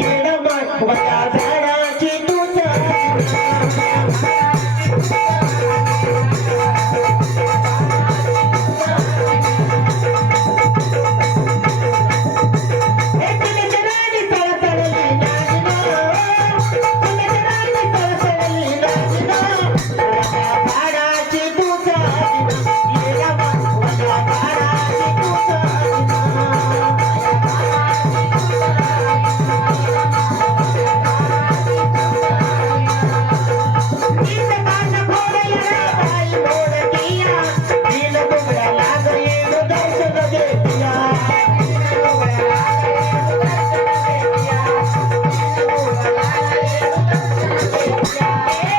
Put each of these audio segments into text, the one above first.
இடமாய் வராதே Yeah.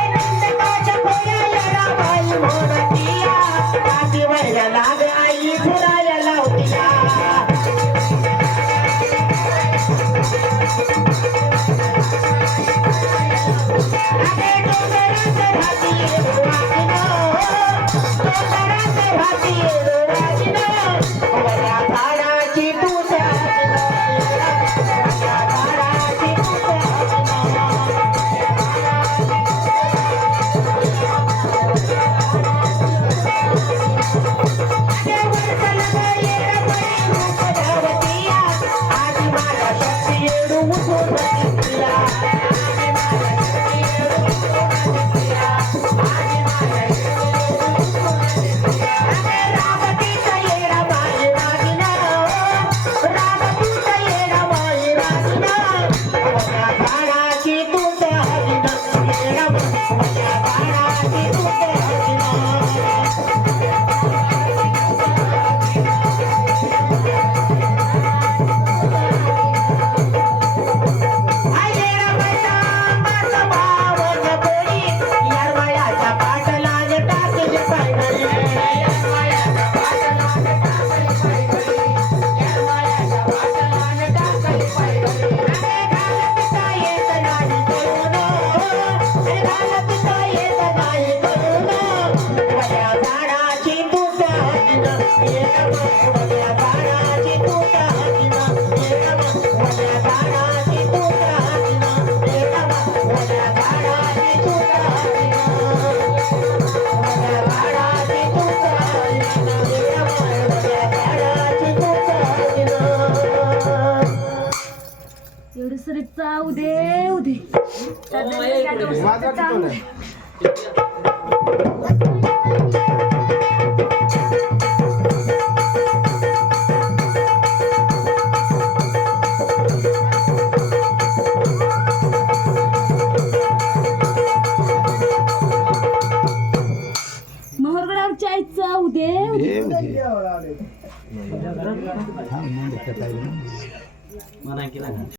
झाडाची तुझ्या झाडाची एवढं सर चाव दे उदे उदे